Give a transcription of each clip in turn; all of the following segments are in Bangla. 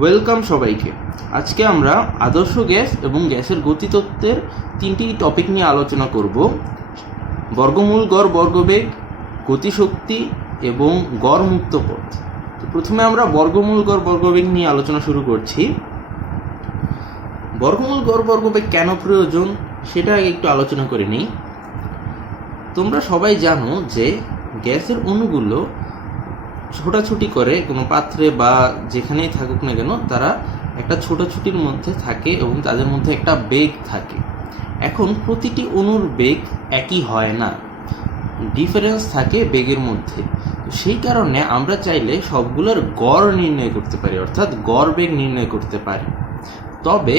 ওয়েলকাম সবাইকে। আজকে আমরা আদর্শ গ্যাস এবং গ্যাসের গতিতত্ত্বের তিনটি টপিক নিয়ে আলোচনা করব: বর্গমূল গড় বর্গবেগ, গতিশক্তি এবং গড় মুক্ত পথ। তো প্রথমে আমরা বর্গমূল গড় বর্গবেগ নিয়ে আলোচনা শুরু করছি। বর্গমূল গড় বর্গবেগ কেন প্রয়োজন সেটা একটু আলোচনা করে নিই। তোমরা সবাই জানো যে গ্যাসের অণুগুলো ছোটাছুটি করে কোনো পাত্রে বা যেখানেই থাকুক না কেন, তারা একটা ছোটাছুটির মধ্যে থাকে এবং তাদের মধ্যে একটা বেগ থাকে। এখন প্রতিটি অণুর বেগ একই হয় না, ডিফারেন্স থাকে বেগের মধ্যে। তো সেই কারণে আমরা চাইলে সবগুলোর গড় নির্ণয় করতে পারি, অর্থাৎ গড় বেগ নির্ণয় করতে পারি। তবে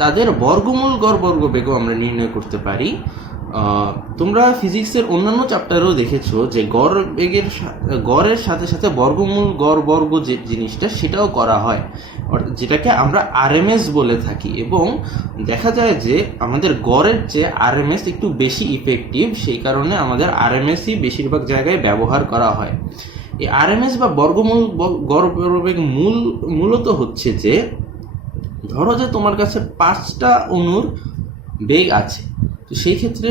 তাদের বর্গমূল গড় বর্গবেগও আমরা নির্ণয় করতে পারি। তোমরা ফিজিক্সের অন্যান্য চ্যাপ্টারেও দেখেছো যে গড়ের সাথে সাথে বর্গমূল গড় বর্গ যে জিনিসটা সেটাও করা হয়, যেটাকে আমরা আরএমএস বলে থাকি। এবং দেখা যায় যে আমাদের গড়ের চেয়ে আরএমএস একটু বেশি ইফেক্টিভ, সেই কারণে আমাদের আরএমএসই বেশিরভাগ জায়গায় ব্যবহার করা হয়। এই আরএমএস বা বর্গমূল গড় বর্গবেগ মূলত হচ্ছে যে, ধরো যে তোমার কাছে 5টা অণুর বেগ আছে। তো সেই ক্ষেত্রে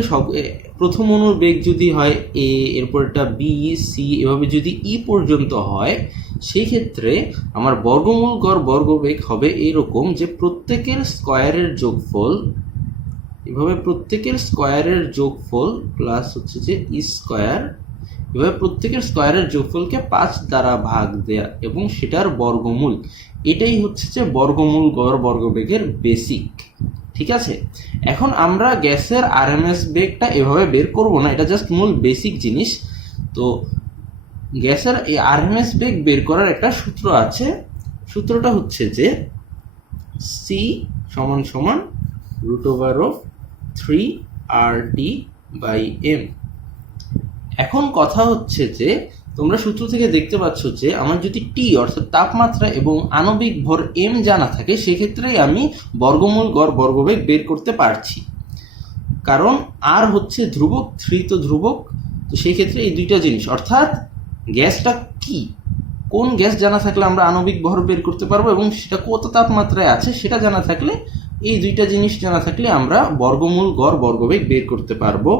প্রথম অণুর বেগ যদি হয় এ, এরপরটা বি, সি, এভাবে যদি ই পর্যন্ত হয়, সেই ক্ষেত্রে আমার বর্গমূল গড় বর্গবেগ হবে এরকম যে প্রত্যেকের স্কয়ারের যোগফল, এভাবে প্রত্যেকের স্কয়ারের যোগফল প্লাস হচ্ছে যে ই স্কয়ার, এভাবে প্রত্যেকের স্কয়ারের যোগফলকে 5 দ্বারা ভাগ দেয়া এবং সেটার বর্গমূল। এটাই হচ্ছে যে বর্গমূল গড় বর্গবেগের বেসিক। ঠিক আছে, এখন আমরা গ্যাসের আরএমএস বেগটা এভাবে বের করব না, এটা জাস্ট মূল বেসিক জিনিস। তো গ্যাসের এই আরএমএস বেগ বের করার একটা সূত্র আছে। সূত্রটা হচ্ছে যে সি সমান সমান √3RT/m। এখন কথা হচ্ছে যে তোমরা সূত্র থেকে দেখতে পাচ্ছ যে আমার যদি টি অর্থাৎ তাপমাত্রা এবং আণবিক ভর এম জানা থাকে, সেক্ষেত্রে আমি বর্গমূল গড় বর্গবেগ বের করতে পারছি। কারণ আর হচ্ছে ধ্রুবক, 3 তো ধ্রুবক। তো সেই ক্ষেত্রে এই দুইটা জিনিস, অর্থাৎ গ্যাসটা কি, কোন গ্যাস জানা থাকলে আমরা আণবিক ভর বের করতে পারবো এবং সেটা কত তাপমাত্রায় আছে সেটা জানা থাকলে, এই দুইটা জিনিস জানা থাকলে আমরা বর্গমূল গড় বর্গবেগ বের করতে পারবো।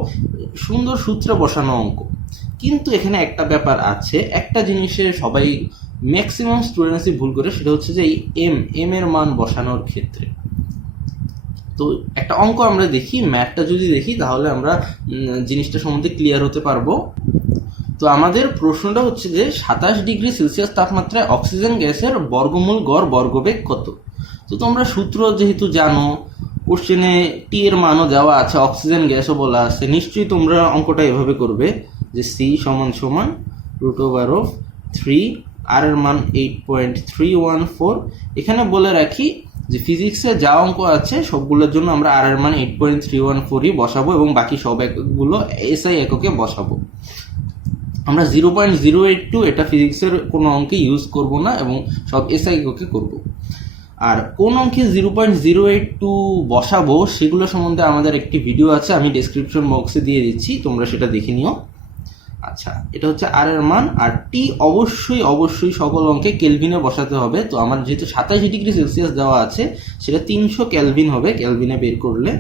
সুন্দর সূত্রে বসানো অঙ্ক। কিন্তু এখানে একটা ব্যাপার আছে, একটা জিনিসে সবাই ম্যাক্সিমাম স্টুডেন্টসই ভুল করে, সেটা হচ্ছে যে এই এম এর মান বসানোর ক্ষেত্রে। তো একটা অঙ্ক আমরা দেখি, ম্যাথটা যদি দেখি তাহলে আমরা জিনিসটা সম্বন্ধে ক্লিয়ার হতে পারবো। তো আমাদের প্রশ্নটা হচ্ছে যে 27°C তাপমাত্রায় অক্সিজেন গ্যাসের বর্গমূল গড় বর্গবেগ কত। তো তোমরা সূত্র যেহেতু জানো, কোশ্চেনে টি এর মানও দেওয়া আছে, অক্সিজেন গ্যাসও বলা আছে, নিশ্চয়ই তোমরা অঙ্কটা এভাবে করবে যে সি সমান সমান √3, আর এর মান 8.314। এখানে বলে রাখি যে ফিজিক্সে যা অঙ্ক আছে সবগুলোর জন্য আমরা আর এর মান 8.314ই বসাবো এবং বাকি সব এককগুলো এসআই এককে বসাবো। আমরা 0.082 এটা ফিজিক্সের কোনো অঙ্কে ইউজ করব না এবং সব এসআই এককে করব। আর কোন অঙ্কে 0.082 বসাবো সেগুলো সম্বন্ধে আমাদের একটি ভিডিও আছে, আমি ডেসক্রিপশন বক্সে দিয়ে দিচ্ছি, তোমরা সেটা দেখে নিও। আচ্ছা, এটা হচ্ছে আর এর মান। আর টি অবশ্যই সকল অঙ্কে কেলভিনে বসাতে হবে। তো আমার যেহেতু 27°C দেওয়া আছে, সেটা 300 কেলভিন হবে কেলভিনে বের করলে।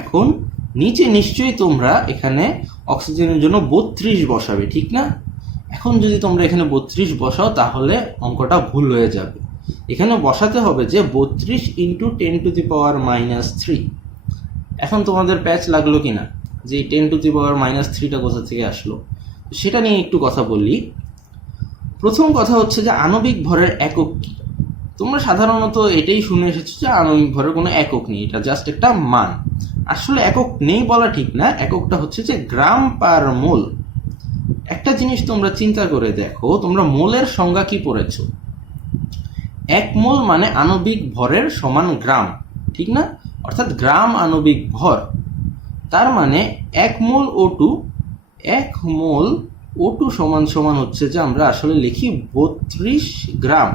এখন নিচে নিশ্চয়ই তোমরা এখানে অক্সিজেনের জন্য 32 বসাবে, ঠিক না? এখন যদি তোমরা এখানে 32 বসাও তাহলে অঙ্কটা ভুল হয়ে যাবে। এখানে বসাতে হবে যে 32 × 10⁻³ এখন তোমাদের প্যাচ লাগলো কিনা যে 10⁻³ কোথা থেকে আসলো, সেটা নিয়ে একটু কথা বলি। প্রথম কথা হচ্ছে যে আণবিক ভরের একক কি। তোমরা সাধারণত এটাই শুনে এসেছো যে আণবিক ভরের কোনো একক নেই, এটা জাস্ট একটা মান। আসলে একক নেই বলা ঠিক না, এককটা হচ্ছে যে গ্রাম পার মোল। একটা জিনিস তোমরা চিন্তা করে দেখো, তোমরা মোলের সংজ্ঞা কি পড়েছো? 1 মোল মানে আণবিক ভরের সমান গ্রাম, ঠিক না? অর্থাৎ গ্রাম আণবিক ভর। তার মানে 1 মোল O2 সমান সমান হচ্ছে যে আমরা আসলে লিখি 32 গ্রাম।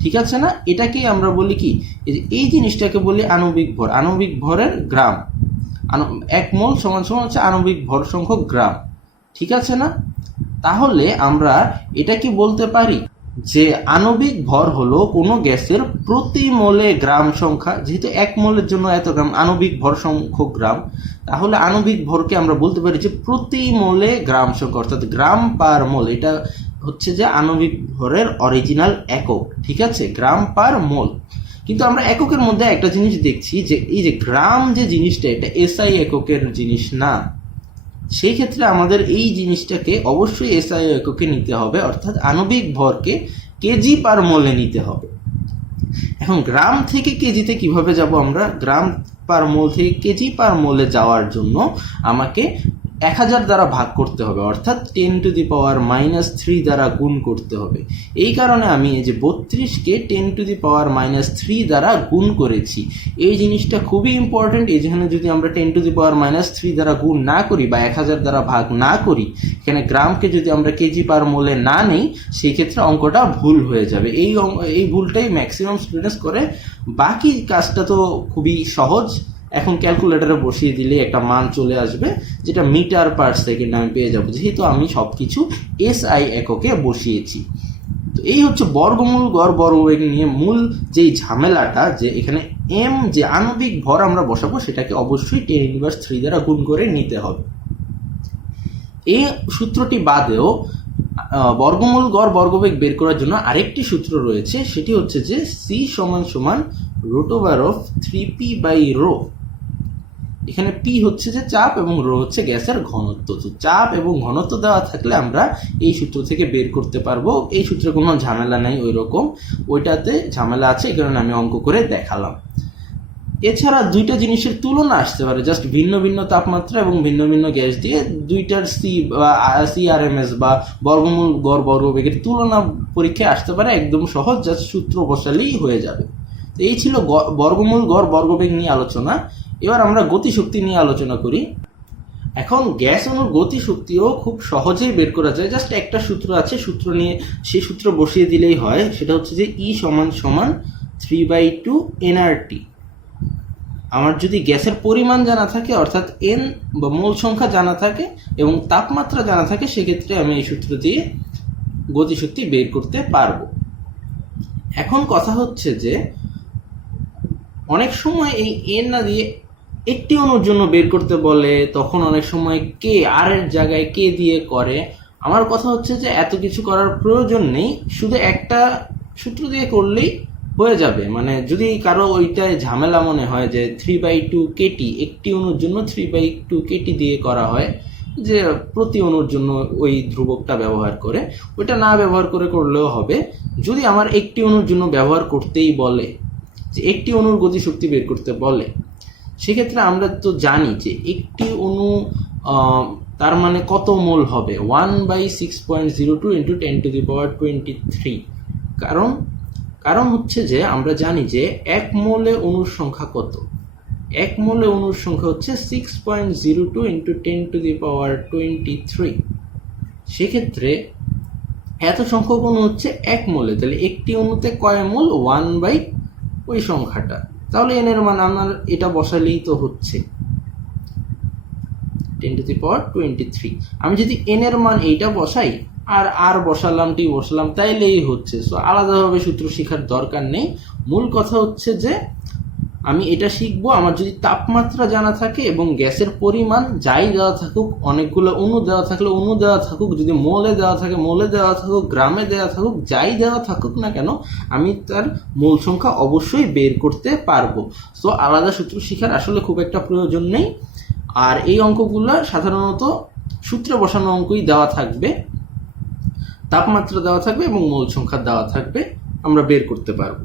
ঠিক আছে না? এটাকেই আমরা বলি কি, এই জিনিসটাকে বলি আণবিক ভর, আণবিক ভরের গ্রাম। 1 মোল সমান সমান হচ্ছে আণবিক ভর সংখ্যক গ্রাম। ঠিক আছে না? তাহলে আমরা এটা কি বলতে পারি যে আণবিক ভর হলো কোনো গ্যাসের প্রতি মোলে গ্রাম সংখ্যা। যেহেতু 1 মোলের জন্য এত গ্রাম, আণবিক ভর সংখ্যক গ্রাম, তাহলে আণবিক ভরকে আমরা বলতে পারি যে প্রতি মোলে গ্রাম সংখ্যা, অর্থাৎ গ্রাম পার মোল। এটা হচ্ছে যে আণবিক ভরের অরিজিনাল একক, ঠিক আছে, গ্রাম পার মোল। কিন্তু আমরা এককের মধ্যে একটা জিনিস দেখছি যে এই যে গ্রাম যে জিনিসটা, এটা এসআই এককের জিনিস না। সেই ক্ষেত্রে আমাদের এই জিনিসটাকে অবশ্যই এসআই এককে নিতে হবে, অর্থাৎ আণবিক ভরকে কেজি পার মোলে নিতে হবে। এখন গ্রাম থেকে কেজিতে কিভাবে যাব আমরা? গ্রাম পার মোল থেকে কেজি পার মোলে যাওয়ার জন্য আমাকে 1000 দ্বারা ভাগ করতে হবে, অর্থাৎ 10⁻³ দ্বারা গুণ করতে হবে। এই কারণে আমি এই যে 32কে 10⁻³ দ্বারা গুণ করেছি। এই জিনিসটা খুবই ইম্পর্টেন্ট। এই যেখানে যদি আমরা 10⁻³ দ্বারা গুণ না করি বা 1000 দ্বারা ভাগ না করি, এখানে গ্রামকে যদি আমরা কেজি পার মোলে না নেই, সেই ক্ষেত্রে অঙ্কটা ভুল হয়ে যাবে। এই ভুলটাই ম্যাক্সিমাম স্টুডেন্টস করে। বাকি কাজটা তো খুবই সহজ। এখন ক্যালকুলেটরে বসিয়ে দিলে একটা মান চলে আসবে, যেটা মিটার পার সেকেন্ড আমি পেয়ে যাব, যেহেতু আমি সবকিছু এসআই এককে বসিয়েছি। তো এই হচ্ছে বর্গমূল গড় বর্গবেগ নিয়ে মূল যেই ঝামেলাটা, যে এখানে এম যে আণবিক ভর আমরা বসাবো সেটাকে অবশ্যই 10⁻³ দ্বারা গুণ করে নিতে হবে। এই সূত্রটি বাদেও বর্গমূল গড় বর্গবেগ বের করার জন্য আরেকটি সূত্র রয়েছে, সেটি হচ্ছে যে সি সমান √3p/ρ। এখানে পি হচ্ছে যে চাপ এবং রো হচ্ছে গ্যাসের ঘনত্ব। তো চাপ এবং ঘনত্ব দেওয়া থাকলে আমরা এই সূত্র থেকে বের করতে পারবো। এই সূত্রে কোনো ঝামেলা নেই ওই রকম, ওইটাতে ঝামেলা আছে, এই কারণে আমি অঙ্ক করে দেখালাম। এছাড়া দুইটা জিনিসের তুলনা আসতে পারে, জাস্ট ভিন্ন ভিন্ন তাপমাত্রা এবং ভিন্ন ভিন্ন গ্যাস দিয়ে দুইটার সিআরএমএস বা বর্গমূল গড় বর্গবেগের তুলনা পরীক্ষায় আসতে পারে। একদম সহজ, জাস্ট সূত্র বসালেই হয়ে যাবে। তো এই ছিল বর্গমূল গড় বর্গবেগ নিয়ে আলোচনা। এবার আমরা গতিশক্তি নিয়ে আলোচনা করি। এখন গ্যাস অণুর গতিশক্তিও খুব সহজেই বের করা যায়। জাস্ট একটা সূত্র আছে, সূত্র নিয়ে সেই সূত্র বসিয়ে দিলেই হয়। সেটা হচ্ছে যে E = 3/2 nRT। আমার যদি গ্যাসের পরিমাণ জানা থাকে, অর্থাৎ N বা মোল সংখ্যা জানা থাকে এবং তাপমাত্রা জানা থাকে, সেক্ষেত্রে আমি এই সূত্র দিয়ে গতিশক্তি বের করতে পারবো। এখন কথা হচ্ছে যে অনেক সময় এই N না দিয়ে একটি অণুর জন্য বের করতে বলে, তখন অনেক সময় কে আর এর জায়গায় কে দিয়ে করে। আমার কথা হচ্ছে যে এত কিছু করার প্রয়োজন নেই, শুধু একটা সূত্র দিয়ে করলেই হয়ে যাবে। মানে যদি কারো ওইটায় ঝামেলা মনে হয় যে 3/2 kT, একটি অণুর জন্য 3/2 kT দিয়ে করা হয়, যে প্রতি অণুর জন্য ওই ধ্রুবকটা ব্যবহার করে, ওইটা না ব্যবহার করে করলেও হবে। যদি আমার একটি অণুর জন্য ব্যবহার করতেই বলে, যে একটি অণুর গতিশক্তি বের করতে বলে, সেক্ষেত্রে আমরা তো জানি যে একটি অণু তার মানে কত মোল হবে, 1/6.02 × 10⁻23। কারণ হচ্ছে যে আমরা জানি যে 1 মোলে অণুর সংখ্যা কত। 1 মোলে অণুর সংখ্যা হচ্ছে 6.02 × 10⁻23। সেক্ষেত্রে এত সংখ্যক অণু হচ্ছে 1 মোলে, তাহলে একটি অণুতে কয় মোল? 1/ ওই সংখ্যাটা। তাহলে এন এর মান আমার এটা বসালেই তো হচ্ছে 10⁻23। আমি যদি এন এর মান এইটা বসাই আর বসালাম টি বসালাম, তাইলেই হচ্ছে। সো আলাদাভাবে সূত্র শেখার দরকার নেই। মূল কথা হচ্ছে যে আমি এটা শিখবো, আমার যদি তাপমাত্রা জানা থাকে এবং গ্যাসের পরিমাণ যাই দেওয়া থাকুক, অনেকগুলো অণু দেওয়া থাকলে অণু দেওয়া থাকুক, যদি মোলে দেওয়া থাকে মোলে দেওয়া থাকুক, গ্রামে দেওয়া থাকুক, যাই দেওয়া থাকুক না কেন, আমি তার মোল সংখ্যা অবশ্যই বের করতে পারবো। সো আলাদা সূত্র শেখার আসলে খুব একটা প্রয়োজন নেই। আর এই অঙ্কগুলো সাধারণত সূত্রে বসানো অঙ্কই দেওয়া থাকবে, তাপমাত্রা দেওয়া থাকবে এবং মোল সংখ্যা দেওয়া থাকবে, আমরা বের করতে পারবো।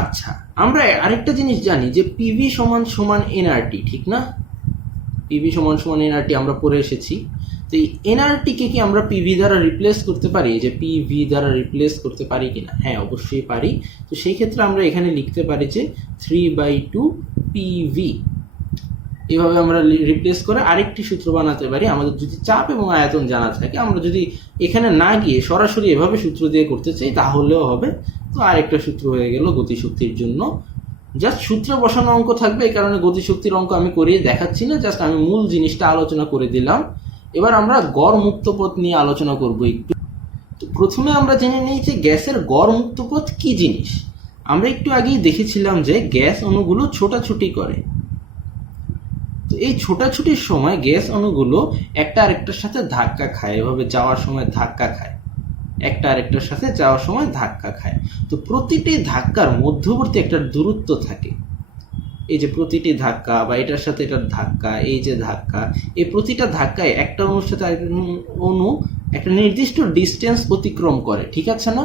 আচ্ছা, আমরা আরেকটা জিনিস জানি যে পিভি সমান এনআরটি, ঠিক না? পিভি সমান এনআরটি আমরা পড়ে এসেছি। তো এই এনআরটিকে কি আমরা পিভি দ্বারা রিপ্লেস করতে পারি? যে পিভি দ্বারা রিপ্লেস করতে পারি কিনা? হ্যাঁ, অবশ্যই পারি। তো সেই ক্ষেত্রে আমরা এখানে লিখতে পারি যে 3/2 পিভি। এভাবে আমরা রিপ্লেস করে আরেকটি সূত্র বানাতে পারি। আমাদের যদি চাপ এবং আয়তন জানা থাকে, আমরা যদি এখানে না গিয়ে সরাসরি এভাবে সূত্র দিয়ে করতে চাই তাহলেও হবে। তো আরেকটা সূত্র হয়ে গেল গতিশক্তির জন্য। জাস্ট সূত্রে বসানো অঙ্ক থাকবে, এই কারণে গতিশক্তির অঙ্ক আমি করিয়ে দেখাচ্ছি না, জাস্ট আমি মূল জিনিসটা আলোচনা করে দিলাম। এবার আমরা গড় মুক্ত পথ নিয়ে আলোচনা করব একটু। তো প্রথমে আমরা জেনে নিই যে গ্যাসের গড় মুক্ত পথ কি জিনিস। আমরা একটু আগেই দেখেছিলাম যে গ্যাস অণুগুলো ছোটাছুটি করে। তো এই ছোটাছুটির সময় গ্যাস অণুগুলো একটা আরেকটার সাথে ধাক্কা খায়, এভাবে যাওয়ার সময় ধাক্কা খায়, একটা আরেকটার সাথে যাওয়ার সময় ধাক্কা খায়। তো প্রতিটি ধাক্কার মধ্যবর্তী একটা দূরত্ব থাকে। এই যে প্রতিটি ধাক্কা বা এটার সাথে এটার ধাক্কা, এই যে ধাক্কা, এই প্রতিটা ধাক্কায় একটা অণুর সাথে আরেকটা অণু একটা নির্দিষ্ট ডিস্টেন্স অতিক্রম করে, ঠিক আছে না?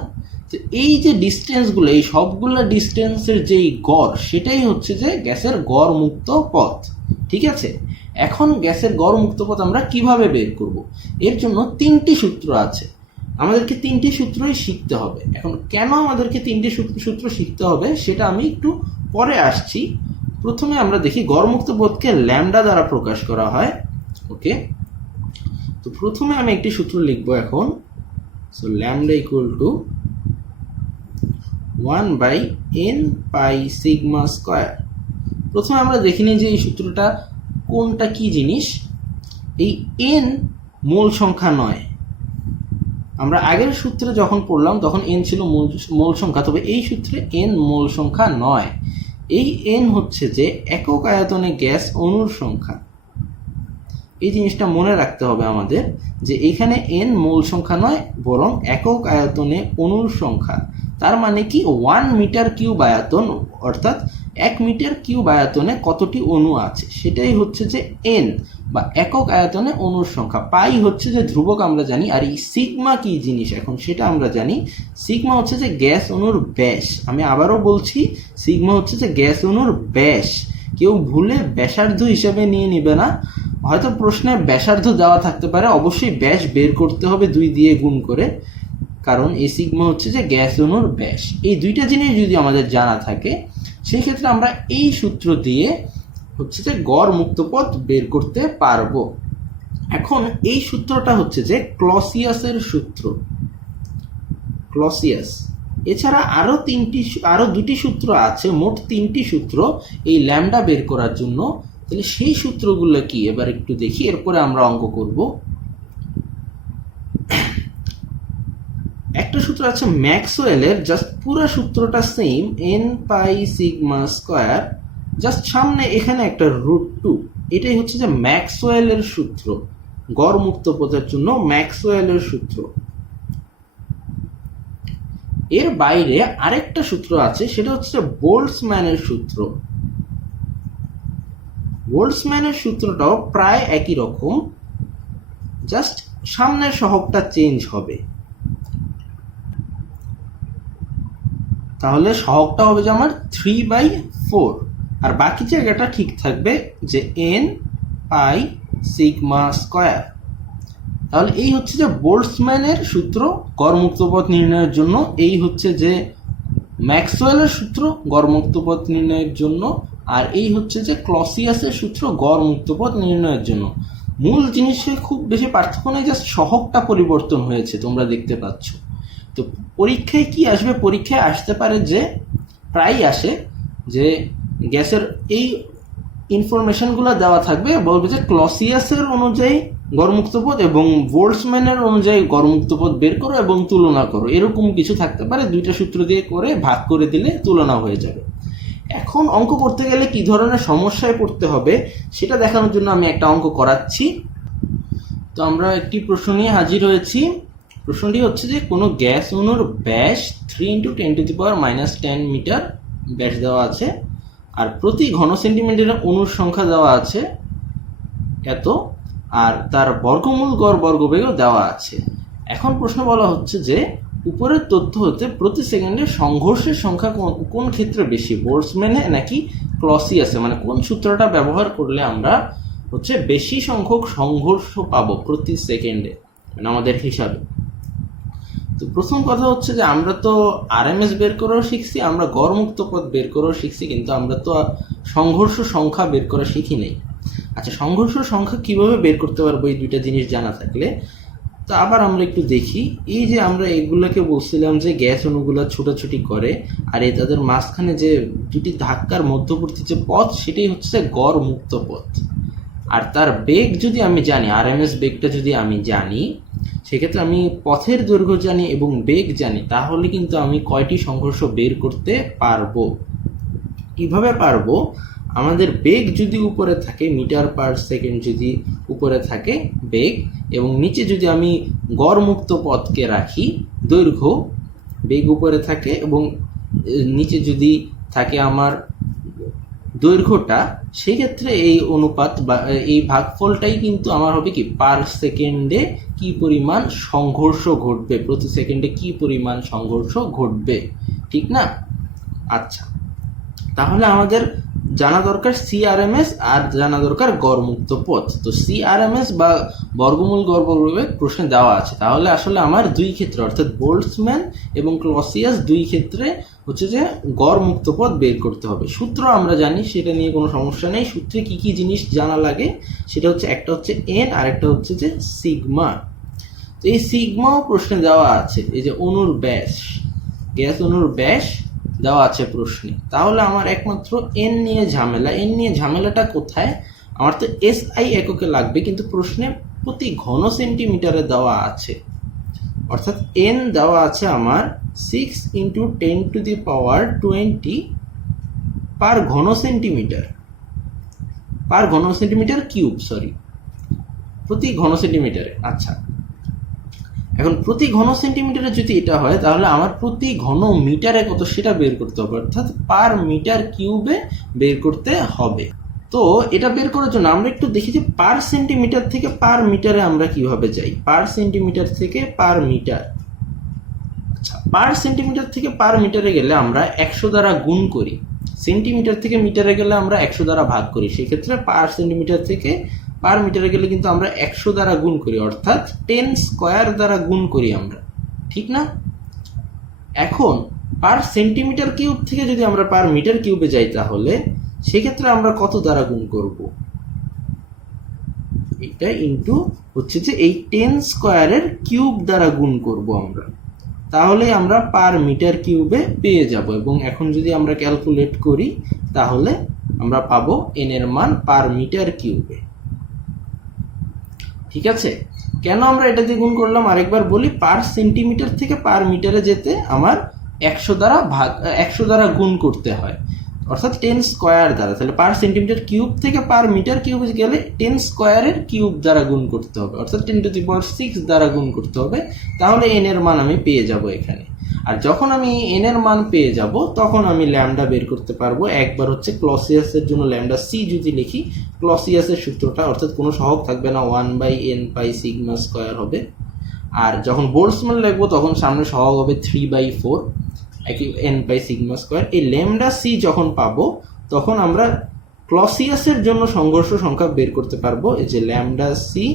তো এই যে ডিস্টেন্সগুলো, এই সবগুলো ডিস্টেন্সের যেই গড়, সেটাই হচ্ছে যে গ্যাসের গড় মুক্ত পথ, ঠিক আছে? এখন গ্যাসের গড় মুক্ত পথ আমরা কিভাবে বের করব? এর জন্য তিনটি সূত্র আছে, আমাদেরকে তিনটি সূত্রই শিখতে হবে। এখন কেন আমাদেরকে তিনটি সূত্র শিখতে হবে সেটা আমি একটু পরে আসছি। প্রথমে আমরা দেখি গড় মুক্ত পথকে ল্যামডা দ্বারা প্রকাশ করা হয়। ওকে, তো প্রথমে আমি একটি সূত্র লিখবো এখন। So lambda equal to 1/n pi sigma square. প্রথমে আমরা দেখে নিই যে এই সূত্রটা কোনটা কি জিনিস। এই n মূল সংখ্যা নয়। আমরা আগের সূত্রে যখন পড়লাম তখন n ছিল মূল সংখ্যা, তবে এই সূত্রে n মূল সংখ্যা নয়। এই n হচ্ছে যে একক আয়তনে গ্যাস অণুর সংখ্যা। এই জিনিসটা মনে রাখতে হবে আমাদের, যে এখানে n মূল সংখ্যা নয়, বরং একক আয়তনে অণুর সংখ্যা। তার মানে কি 1 মিটার কিউব আয়তন, অর্থাৎ 1 মিটার কিউব আয়তনে কতটি অণু আছে সেটাই হচ্ছে যে n বা একক আয়তনে অণুর সংখ্যা। পাই হচ্ছে যে ধ্রুবক আমরা জানি। আর এই সিগমা কি জিনিস এখন সেটা আমরা জানি। সিগমা হচ্ছে যে গ্যাস অণুর ব্যাস। আমি আবারও বলছি, সিগমা হচ্ছে যে গ্যাস অণুর ব্যাস। কেউ ভুলে ব্যাসার্ধ হিসেবে নিয়ে নিবে না। হয়তো প্রশ্নে ব্যাসার্ধ দেওয়া থাকতে পারে, অবশ্যই ব্যাস বের করতে হবে 2 দিয়ে গুণ করে, কারণ এই সিগমা হচ্ছে যে গ্যাস অণুর ব্যাস। এই দুইটা জিনিস যদি আমাদের জানা থাকে সেই ক্ষেত্রে আমরা এই সূত্র দিয়ে হচ্ছে যে গড় মুক্ত পথ বের করতে পারবো। এখন এই সূত্রটা হচ্ছে যে ক্লসিয়াসের সূত্র, ক্লসিয়াস। এছাড়া আরো দুটি সূত্র আছে, মোট 3টি সূত্র এই ল্যামডা বের করার জন্য। তাহলে সেই সূত্রগুলো কি এবার একটু দেখি, এরপরে আমরা অঙ্ক করব। একটা সূত্র আছে ম্যাক্সওয়েলের, জাস্ট পুরো সূত্রটা সেম, n পাই সিগমা স্কয়ার, জাস্ট সামনে এখানে একটা √2। এটাই হচ্ছে যে ম্যাক্সওয়েলের সূত্র, গড় মুক্ত পথের জন্য ম্যাক্সওয়েলের সূত্র। এর বাইরে আরেকটা সূত্র আছে, সেটা হচ্ছে বোল্টজম্যানের সূত্র। বোল্টজম্যানের সূত্রটাও প্রায় একই রকম, জাস্ট সামনের সহগটা চেঞ্জ হবে। তাহলে সহগটা হবে যে আমার 3/4, আর বাকি জায়গাটা ঠিক থাকবে যে n পাই সিগমা স্কয়ার। তাহলে এই হচ্ছে যে বোল্টজম্যানের সূত্র গড় মুক্ত পথ নির্ণয়ের জন্য, এই হচ্ছে যে ম্যাক্সওয়েলের সূত্র গড় মুক্ত পথ নির্ণয়ের জন্য, আর এই হচ্ছে যে ক্লসিয়াসের সূত্র গড় মুক্ত পথ নির্ণয়ের জন্য। মূল জিনিসে খুব বেশি পার্থক্য নেই, জাস্ট সহগটা পরিবর্তন হয়েছে, তোমরা দেখতে পাচ্ছ। তো পরীক্ষায় কি আসবে? পরীক্ষায় আসতে পারে যে, প্রায়ই আসে যে গ্যাসের এই ইনফরমেশনগুলো দেওয়া থাকবে, বলবে যে ক্লসিয়াসের অনুযায়ী গড় মুক্ত পথ এবং বোল্টজম্যানের অনুযায়ী গড় মুক্ত পথ বের করো এবং তুলনা করো, এরকম কিছু থাকতে পারে। দুইটা সূত্র দিয়ে করে ভাগ করে দিলে তুলনা হয়ে যাবে। এখন অঙ্ক করতে গেলে কি ধরনের সমস্যায় পড়তে হবে সেটা দেখানোর জন্য আমি একটা অঙ্ক করাচ্ছি। তো আমরা একটি প্রশ্ন নিয়ে হাজির হয়েছি। প্রশ্নটি হচ্ছে যে কোনো গ্যাস অণুর ব্যাস 3 × 10⁻⁻10 মিটার ব্যাস দেওয়া আছে, আর প্রতি ঘন সেন্টিমিটারে অণুর সংখ্যা দেওয়া আছে এত, আর তার বর্গমূল গড় বর্গবেগও দেওয়া আছে। এখন প্রশ্ন বলা হচ্ছে যে উপরের তথ্য হতে প্রতি সেকেন্ডে সংঘর্ষের সংখ্যা কোন ক্ষেত্রে বেশি, বোল্টজম্যানে নাকি ক্লসিয়াসে, মানে কোন সূত্রটা ব্যবহার করলে আমরা হচ্ছে বেশি সংখ্যক সংঘর্ষ পাবো প্রতি সেকেন্ডে, মানে আমাদের হিসাবে। তো প্রথম কথা হচ্ছে যে আমরা তো আরএমএস বের করেও শিখছি, আমরা গড় মুক্ত পথ বের করেও শিখছি, কিন্তু আমরা তো সংঘর্ষ সংখ্যা বের করা শিখি নাই। আচ্ছা, সংঘর্ষ সংখ্যা কিভাবে বের করতে পারবো এই দুইটা জিনিস জানা থাকলে? তো আবার আমরা একটু দেখি, এই যে আমরা এগুলোকে বলছিলাম যে গ্যাস অণুগুলো ছোটাছুটি করে, আর এই তাদের মাঝখানে যে দুটি ধাক্কার মধ্যবর্তী যে পথ, সেটাই হচ্ছে গড় মুক্ত পথ। আর তার বেগ যদি আমি জানি, আরএমএস বেগটা যদি আমি জানি, সেক্ষেত্রে আমি পথের দৈর্ঘ্য জানি এবং বেগ জানি, তাহলে কিন্তু আমি কয়টি সংঘর্ষ বের করতে পারবো। কিভাবে পারবো? আমাদের বেগ যদি উপরে থাকে, মিটার পার সেকেন্ড যদি উপরে থাকে বেগ, এবং নিচে যদি আমি গড়মুক্ত পথকে রাখি দৈর্ঘ্য, বেগ উপরে থাকে এবং নিচে যদি থাকে আমার দৈর্ঘ্যটা, সেক্ষেত্রে এই অনুপাত বা এই ভাগফলটাই কিন্তু আমার হবে কি পার সেকেন্ডে কি পরিমাণ সংঘর্ষ ঘটবে, প্রতি সেকেন্ডে কি পরিমাণ সংঘর্ষ ঘটবে, ঠিক না? আচ্ছা, তাহলে আমাদের জানা দরকার সিআরএমএস আর জানা দরকার গড়মুক্ত পথ। তো সিআরএমএস বা বর্গমূল গড় প্রবেগ প্রশ্নে দেওয়া আছে, তাহলে আসলে আমার দুই ক্ষেত্রে অর্থাৎ বোল্টজম্যান এবং ক্লসিয়াস দুই ক্ষেত্রে হচ্ছে যে গড়মুক্ত পথ বের করতে হবে। সূত্র আমরা জানি, সেটা নিয়ে কোনো সমস্যা নেই। সূত্রে কি কি জিনিস জানা লাগে সেটা হচ্ছে, একটা হচ্ছে এন আর একটা হচ্ছে যে সিগমা। তো এই সিগমাও প্রশ্নে দেওয়া আছে, এই যে অণুর ব্যাস, গ্যাস অণুর ব্যাস দেওয়া আছে প্রশ্নে। তাহলে আমার একমাত্র এন নিয়ে ঝামেলা। এন নিয়ে ঝামেলাটা কোথায়? আমার তো এসআই এককে লাগবে, কিন্তু প্রশ্নে প্রতি ঘন সেন্টিমিটারে দেওয়া আছে, অর্থাৎ এন দেওয়া আছে আমার 6 × 10⁻20 পার ঘন সেন্টিমিটার, পার ঘন সেন্টিমিটার কিউব, সরি, প্রতি ঘন সেন্টিমিটারে। আচ্ছা, এখন প্রতি ঘন সেন্টিমিটারে যদি এটা হয়, তাহলে আমার প্রতি ঘন মিটারে কত সেটা বের করতে হবে, অর্থাৎ পার মিটার কিউবে বের করতে হবে। তো এটা বের করার জন্য আমরা একটু দেখি যে পার সেন্টিমিটার থেকে পার মিটারে আমরা কিভাবে যাই। পার সেন্টিমিটার থেকে পার মিটার, আচ্ছা, পার সেন্টিমিটার থেকে পার মিটারে গেলে আমরা 100 দ্বারা গুণ করি, সেন্টিমিটার থেকে মিটারে গেলে আমরা 100 দ্বারা ভাগ করি। সেক্ষেত্রে পার সেন্টিমিটার থেকে পার মিটারে গেলে কিন্তু আমরা 100 দ্বারা গুণ করি, অর্থাৎ 10 স্কোয়ার দ্বারা গুণ করি আমরা, ঠিক না? এখন পার সেন্টিমিটার কিউব থেকে যদি আমরা পার মিটার কিউবে যাই, তাহলে সেক্ষেত্রে আমরা কত দ্বারা গুণ করব? এটা ইন্টু হচ্ছে যে এই 10 স্কোয়ারের কিউব দ্বারা গুণ করব আমরা, তাহলে আমরা পার মিটার কিউবে পেয়ে যাব। এবং এখন যদি আমরা ক্যালকুলেট করি, তাহলে আমরা পাবো এন এর মান পার মিটার কিউবে। ঠিক আছে? কেন আমরা এটা দিয়ে গুণ করলাম আরেকবার বলি। পার সেন্টিমিটার থেকে পার মিটারে যেতে আমার 100 দ্বারা গুণ করতে হয়, অর্থাৎ 10 স্কোয়ার দ্বারা। তাহলে পার সেন্টিমিটার কিউব থেকে পার মিটার কিউবে গেলে 10 স্কোয়ারের কিউব দ্বারা গুণ করতে হবে, অর্থাৎ 10⁶ দ্বারা গুণ করতে হবে। তাহলে এন এর মান আমি পেয়ে যাব এখানে। আর যখন আমি এন এর মান পেয়ে যাব, তখন আমি ল্যামডা বের করতে পারবো। একবার হচ্ছে ক্লসিয়াসের জন্য ল্যামডা সি যদি লিখি, ক্লসিয়াসের সূত্রটা, অর্থাৎ কোনো সহগ থাকবে না, 1/n π² হবে। আর যখন বোল্টজম্যান লিখবো, তখন সামনে সহগ হবে 3/4 n π²। এই ল্যামডা সি যখন পাবো, তখন আমরা ক্লসিয়াসের জন্য সংঘর্ষ সংখ্যা বের করতে পারবো। এই যে ল্যামডা সি,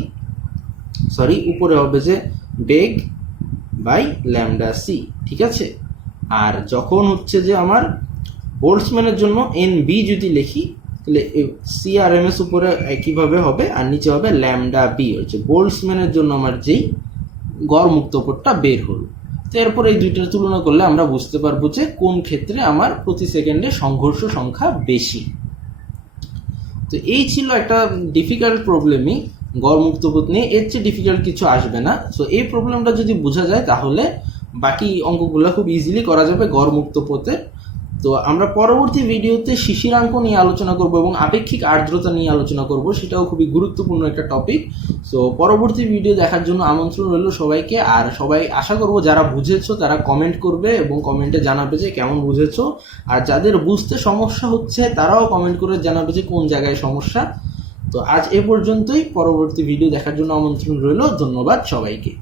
সরি, উপরে হবে যে বেগ বাই ল্যামডা সি, ঠিক আছে? আর যখন হচ্ছে যে আমার বোল্টজম্যানের জন্য এন বি যদি লিখি, তাহলে সিআরএমএস উপরে একইভাবে হবে, আর নিচে হবে ল্যামডা বি, হচ্ছে বোল্টজম্যানের জন্য আমার যেই গড়মুক্ত পথটা বের হলো। তো এরপর এই দুইটার তুলনা করলে আমরা বুঝতে পারবো যে কোন ক্ষেত্রে আমার প্রতি সেকেন্ডে সংঘর্ষ সংখ্যা বেশি। তো এই ছিল একটা ডিফিকাল্ট প্রবলেমই গড়মুক্ত পথ নিয়ে, এর চেয়ে ডিফিকাল্ট কিছু আসবে না। সো এই প্রবলেমটা যদি বোঝা যায়, তাহলে বাকি অঙ্কগুলো খুব ইজিলি করা যাবে গড়মুক্ত পথে। তো আমরা পরবর্তী ভিডিওতে শিশিরাঙ্ক নিয়ে আলোচনা করব এবং আপেক্ষিক আর্দ্রতা নিয়ে আলোচনা করব, সেটাও খুবই গুরুত্বপূর্ণ একটা টপিক। সো পরবর্তী ভিডিও দেখার জন্য আমন্ত্রণ রইল সবাইকে। আর সবাই আশা করব যারা বুঝেছো তারা কমেন্ট করবে এবং কমেন্টে জানাবে যে কেমন বুঝেছো, আর যাদের বুঝতে সমস্যা হচ্ছে তারাও কমেন্ট করে জানাবে যে কোন জায়গায় সমস্যা। তো আজ এ পর্যন্তই, পরবর্তী ভিডিও দেখার জন্য আমন্ত্রণ রইল। ধন্যবাদ সবাইকে।